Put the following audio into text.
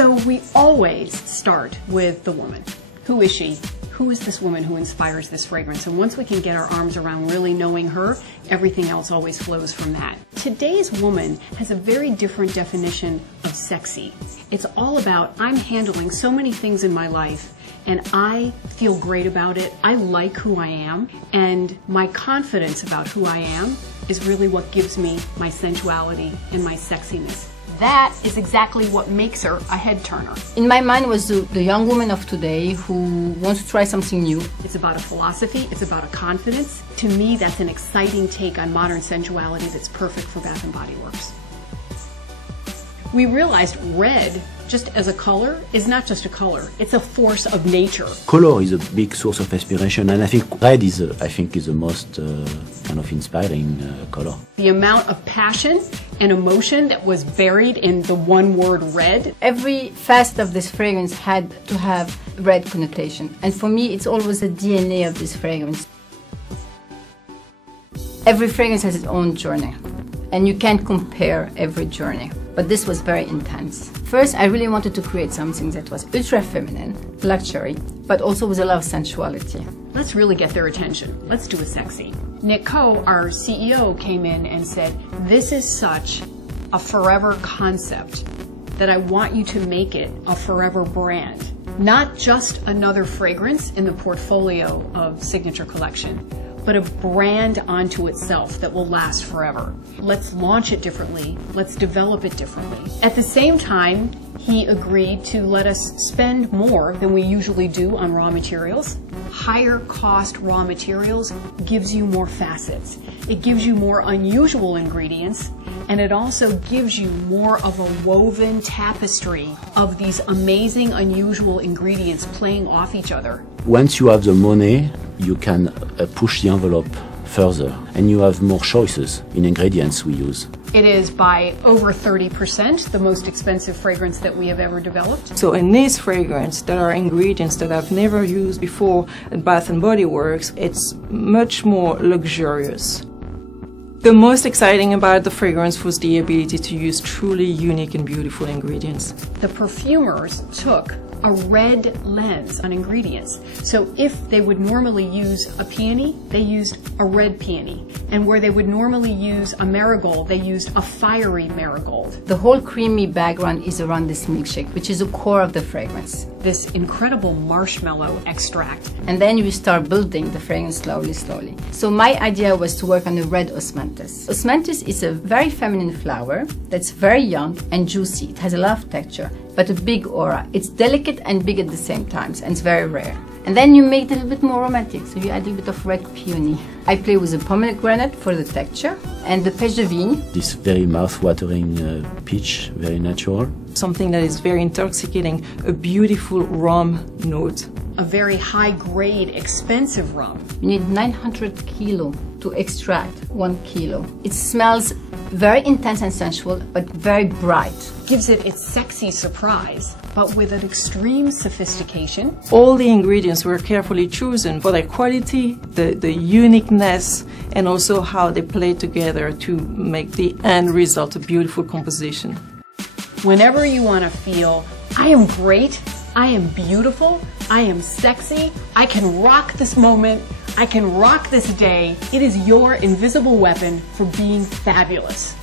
So we always start with the woman. Who is she? Who is this woman who inspires this fragrance? And once we can get our arms around really knowing her, everything else always flows from that. Today's woman has a very different definition of sexy. It's all about, I'm handling so many things in my life and I feel great about it. I like who I am, and my confidence about who I am is really what gives me my sensuality and my sexiness. That is exactly what makes her a head turner. In my mind was the young woman of today who wants to try something new. It's about a philosophy, it's about a confidence. To me, that's an exciting take on modern sensuality that's perfect for Bath & Body Works. We realized red, just as a color, is not just a color, it's a force of nature. Color is a big source of inspiration, and I think red is the most kind of inspiring color. The amount of passion and emotion that was buried in the one word red. Every facet of this fragrance had to have red connotation, and for me it's always the DNA of this fragrance. Every fragrance has its own journey, and you can't compare every journey. But this was very intense. First, I really wanted to create something that was ultra feminine, luxury, but also with a lot of sensuality. Let's really get their attention. Let's do a sexy. Nick Coe, our CEO, came in and said, this is such a forever concept that I want you to make it a forever brand. Not just another fragrance in the portfolio of Signature Collection, but a brand onto itself that will last forever. Let's launch it differently. Let's develop it differently. At the same time, he agreed to let us spend more than we usually do on raw materials. Higher cost raw materials gives you more facets. It gives you more unusual ingredients, and it also gives you more of a woven tapestry of these amazing, unusual ingredients playing off each other. Once you have the money, you can push the envelope further, and you have more choices in ingredients we use. It is by over 30% the most expensive fragrance that we have ever developed. So in this fragrance, there are ingredients that I've never used before at Bath & Body Works. It's much more luxurious. The most exciting about the fragrance was the ability to use truly unique and beautiful ingredients. The perfumers took a red lens on ingredients. So if they would normally use a peony, they used a red peony. And where they would normally use a marigold, they used a fiery marigold. The whole creamy background is around this milkshake, which is the core of the fragrance. This incredible marshmallow extract. And then you start building the fragrance slowly. So my idea was to work on the red osmanthus. Osmanthus is a very feminine flower that's very young and juicy. It has a lot of texture, but a big aura. It's delicate and big at the same time, and it's very rare. And then you make it a little bit more romantic, so you add a little bit of red peony. I play with the pomegranate for the texture, and the pêche de vigne. This very mouth-watering peach, very natural. Something that is very intoxicating, a beautiful rum note. A very high-grade, expensive rum. You need 900 kilo to extract 1 kilo. It smells very intense and sensual, but very bright. Gives it its sexy surprise, but with an extreme sophistication. All the ingredients were carefully chosen for their quality, the uniqueness, and also how they play together to make the end result a beautiful composition. Whenever you want to feel, I am great, I am beautiful, I am sexy, I can rock this moment, I can rock this day, it is your invisible weapon for being fabulous.